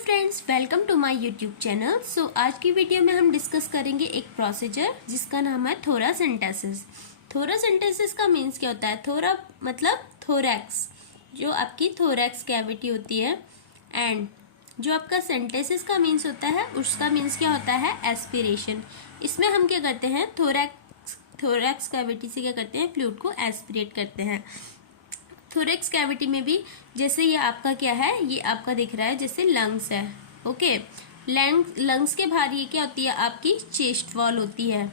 Friends, welcome to my YouTube channel. So आज की video में हम डिस्कस करेंगे एक प्रोसीजर जिसका नाम है थोरासेंटेसिस। थोरासेंटेसिस का मीन्स क्या होता है? थोरा मतलब थोरैक्स, जो आपकी थोरैक्स कैविटी होती है, एंड जो आपका सेंटेसिस का मीन्स होता है उसका मीन्स क्या होता है? एस्पिरेशन। इसमें हम क्या करते हैं? थोरैक्स कैविटी से क्या करते हैं? फ्लूइड को एस्पिरेट करते हैं। थोरैक्स कैविटी में भी जैसे ये आपका क्या है, ये आपका दिख रहा है जैसे लंग्स है। ओके, लंग्स के बाहर ये क्या होती है? आपकी चेस्ट वॉल होती है।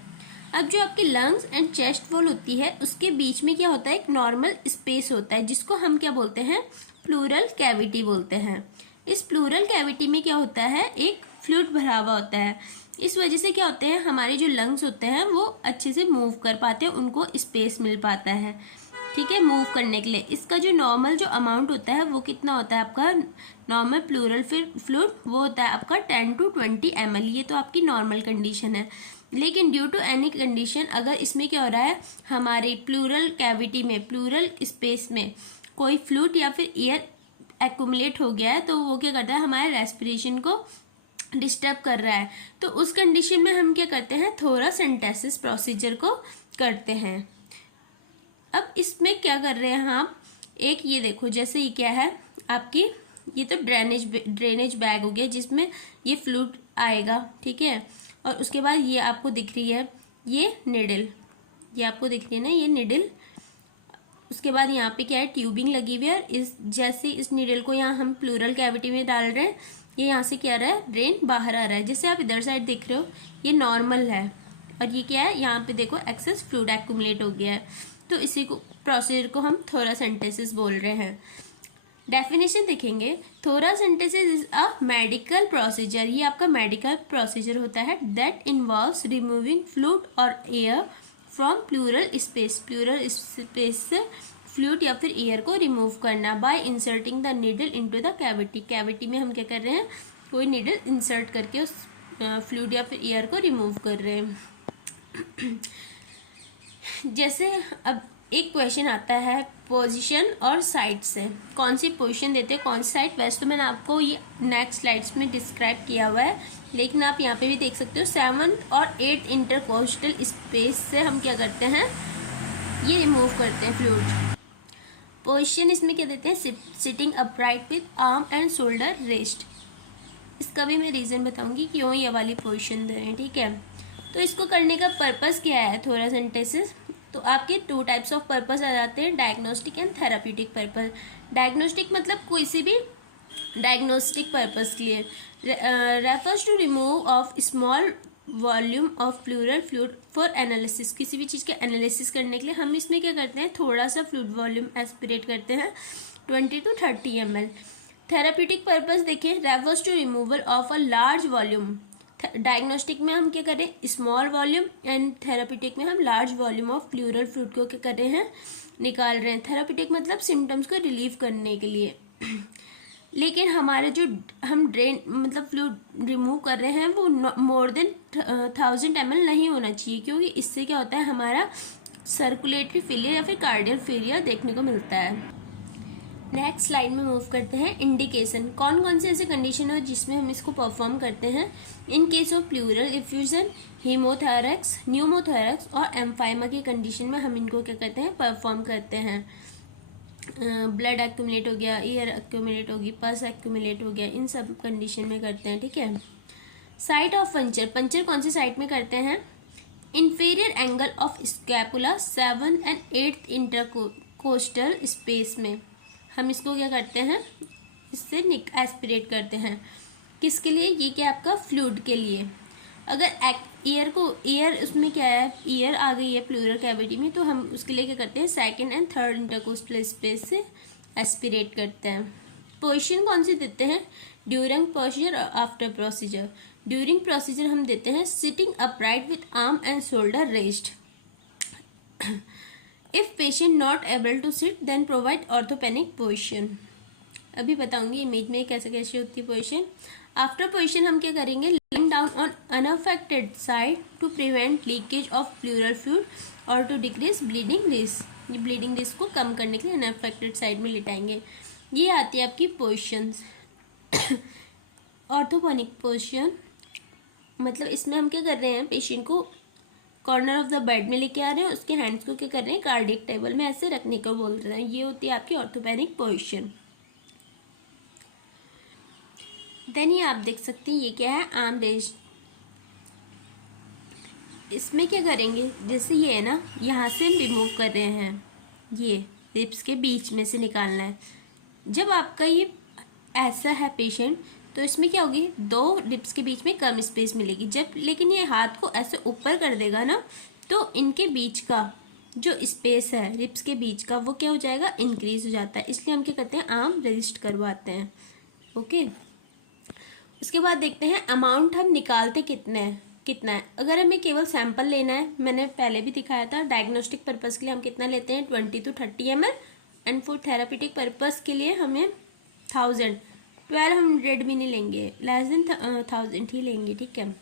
अब जो आपकी लंग्स एंड चेस्ट वॉल होती है उसके बीच में क्या होता है? एक नॉर्मल स्पेस होता है जिसको हम क्या बोलते हैं? प्लूरल कैविटी बोलते हैं। इस प्लूरल कैविटी में क्या होता है? एक फ्लूइड भरा हुआ होता है। इस वजह से क्या होते हैं? हमारे जो लंग्स होते हैं वो अच्छे से मूव कर पाते हैं, उनको स्पेस मिल पाता है, ठीक है, मूव करने के लिए। इसका जो नॉर्मल जो अमाउंट होता है वो कितना होता है? आपका नॉर्मल प्लूरल फ्लूइड वो होता है आपका 10 to 20 ml। ये तो आपकी नॉर्मल कंडीशन है। लेकिन ड्यू टू एनी कंडीशन अगर इसमें क्या हो रहा है, हमारे प्लूरल कैविटी में, प्लूरल स्पेस में कोई फ्लूइड या फिर एयर एक्यूमुलेट हो गया है, तो वो क्या करता है? हमारे रेस्पिरेशन को डिस्टर्ब कर रहा है। तो उस कंडीशन में हम क्या करते हैं? थोरासेंटेसिस प्रोसीजर को करते हैं। अब इसमें क्या कर रहे हैं हम? एक ये देखो, जैसे ये क्या है आपकी, ये तो ड्रेनेज बैग हो गया जिसमें ये फ्लूइड आएगा, ठीक है। और उसके बाद ये आपको दिख रही है ये निडल, ये आपको दिख रही है ना ये निडल। उसके बाद यहाँ पे क्या है? ट्यूबिंग लगी हुई है। जैसे इस निडल को यहाँ हम प्लूरल कैविटी में डाल रहे हैं, ये यहाँ से क्या रहा है? ड्रेन बाहर आ रहा है। जैसे आप इधर साइड देख रहे हो ये नॉर्मल है, और ये क्या है? यहाँ पे देखो एक्सेस फ्लूइड एक्यूमुलेट हो गया है। तो इसी को प्रोसीजर को हम थोरासेंटेसिस बोल रहे हैं। डेफिनेशन देखेंगे, thoracentesis is a medical procedure. ये आपका मेडिकल प्रोसीजर होता है दैट इन्वॉल्व्स रिमूविंग फ्लूइड और air from plural space. Plural space से फ्लूइड या फिर एयर को रिमूव करना bye inserting the needle into the cavity. Cavity में हम क्या कर रहे हैं? कोई नीडल इंसर्ट करके उस फ्लूइड या फिर एयर को रिमूव कर रहे हैं। जैसे अब एक क्वेश्चन आता है पोजीशन और साइड से, कौन सी पोजीशन देते हैं, कौन सी साइड। वैसे तो मैंने आपको ये नेक्स्ट स्लाइड्स में डिस्क्राइब किया हुआ है, लेकिन आप यहाँ पे भी देख सकते हो 7th और 8th इंटरकोस्टल स्पेस से हम क्या करते हैं? ये रिमूव करते हैं फ्लूइड। पोजीशन इसमें क्या देते हैं? Sitting upright with arm and shoulder rest. इसका भी मैं रीजन बताऊंगी क्यों ये वाली पोजीशन दे रहे हैं, ठीक है। तो इसको करने का पर्पस क्या है थोरासेंटेसिस? तो आपके 2 टाइप्स ऑफ पर्पस आ जाते हैं, diagnostic and therapeutic purpose. Diagnostic मतलब कोई सी भी डायग्नोस्टिक पर्पस के लिए, refers to remove of small volume of pleural fluid for analysis. किसी भी चीज़ के एनालिसिस करने के लिए हम इसमें क्या करते हैं? थोड़ा सा फ्लूइड वॉल्यूम एस्पिरेट करते हैं 20 to 30 ml। थेराप्यूटिक पर्पस देखें, refers to removal of a large volume. Diagnostic में हम क्या करें? स्मॉल वॉल्यूम, एंड थेराप्यूटिक में हम large volume of pleural fluid को क्या कर रहे हैं? निकाल रहे हैं। थेराप्यूटिक मतलब सिम्टम्स को रिलीव करने के लिए। लेकिन हमारे जो हम ड्रेन मतलब फ्लूइड रिमूव कर रहे हैं वो मोर देन 1000 ml नहीं होना चाहिए, क्योंकि इससे क्या होता है? हमारा सर्कुलेटरी फेलियर या फिर कार्डियल फेलियर देखने को मिलता है। नेक्स्ट स्लाइड में मूव करते हैं। इंडिकेशन, कौन कौन से ऐसे कंडीशन है जिसमें हम इसको परफॉर्म करते हैं? In case of pleural effusion, haemothorax, pneumothorax और एम्फाइमा की कंडीशन में हम इनको क्या करते हैं? परफॉर्म करते हैं। ब्लड एक्यूमुलेट हो गया, एयर एक्यूमुलेट होगी, पस एक्यूमुलेट हो गया, इन सब कंडीशन में करते हैं, ठीक है। साइट ऑफ पंचर, पंचर कौन सी साइट में करते हैं? Inferior angle of scapula 7th and 8th intercostal space में हम इसको क्या करते हैं? इससे एस्पिरेट करते हैं। किसके लिए? ये क्या आपका फ्लूइड के लिए। अगर एयर उसमें क्या है? एयर आ गई है प्लूरल कैविटी में, तो हम उसके लिए क्या करते हैं? 2nd and 3rd intercostal space से एस्पिरेट करते हैं। पोजीशन कौन सी देते हैं? ड्यूरिंग प्रोसीजर और आफ्टर प्रोसीजर। ड्यूरिंग प्रोसीजर हम देते हैं sitting upright with arm and shoulder rest. If patient not able to sit then provide orthopneic position. अभी बताऊंगी इमेज में कैसे कैसे होती है पोजिशन। आफ्टर पोजिशन हम क्या करेंगे? Lying down on unaffected side to prevent leakage of pleural fluid और टू डिक्रीज ब्लीडिंग रिस्क। ये ब्लीडिंग रिस्क को कम करने के लिए अनअफेक्टेड साइड में लिटाएंगे। ये आती है आपकी पोजिशंस। ऑर्थोपोनिक पोजीशन मतलब इसमें हम क्या कर रहे हैं, पेशेंट को कॉर्नर ऑफ द बेड में लेके आ रहे हैं, उसके हैंड्स को क्या कर रहे हैं, कार्डियक टेबल में ऐसे रखने को बोल रहे हैं। ये होती है आपकी ऑर्थोपेनिक पोजीशन। देन ये आप देख सकते हैं, ये क्या है, आर्म रेस्ट। इसमें क्या करेंगे, जैसे ये है ना, यहाँ से हम रिमूव कर रहे हैं, ये रिब्स के बीच में से निकालना है। जब आपका ये ऐसा है पेशेंट, तो इसमें क्या होगी, 2 रिब्स के बीच में कम स्पेस मिलेगी। जब लेकिन ये हाथ को ऐसे ऊपर कर देगा ना, तो इनके बीच का जो स्पेस है रिब्स के बीच का, वो क्या हो जाएगा, इंक्रीज हो जाता है। इसलिए हम क्या करते हैं, आर्म रेस्ट करवाते हैं। ओके, उसके बाद देखते हैं अमाउंट हम निकालते कितना है। अगर हमें केवल सैंपल लेना है, मैंने पहले भी दिखाया था, डायग्नोस्टिक पर्पस के लिए हम कितना लेते हैं, 20 to 30 ml, and for therapeutic purpose के लिए हमें 1200 भी नहीं लेंगे, लेस देन 1000 ही लेंगे, ठीक है।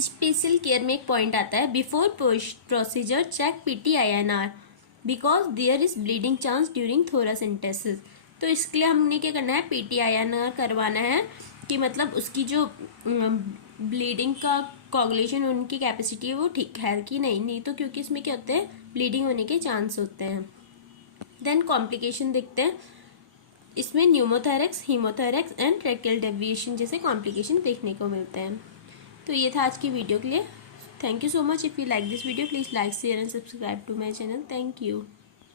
स्पेशल केयर में एक पॉइंट आता है, before procedure check PTINR because there is bleeding chance during thoracentesis. तो इसके लिए हमने क्या करना है, PTINR करवाना है कि मतलब उसकी जो ब्लीडिंग का कोगुलेशन उनकी कैपेसिटी है वो ठीक है कि नहीं तो क्योंकि इसमें क्या होते हैं, ब्लीडिंग होने के चांस होते हैं। देन कॉम्प्लिकेशन देखते हैं, इसमें न्यूमोथोरैक्स, हीमोथोरैक्स एंड ट्रैकियल डेविएशन जैसे कॉम्प्लिकेशन देखने को मिलते हैं। तो ये था आज की वीडियो के लिए। Thank you so much. If you like this video please like share and subscribe to my channel. Thank you.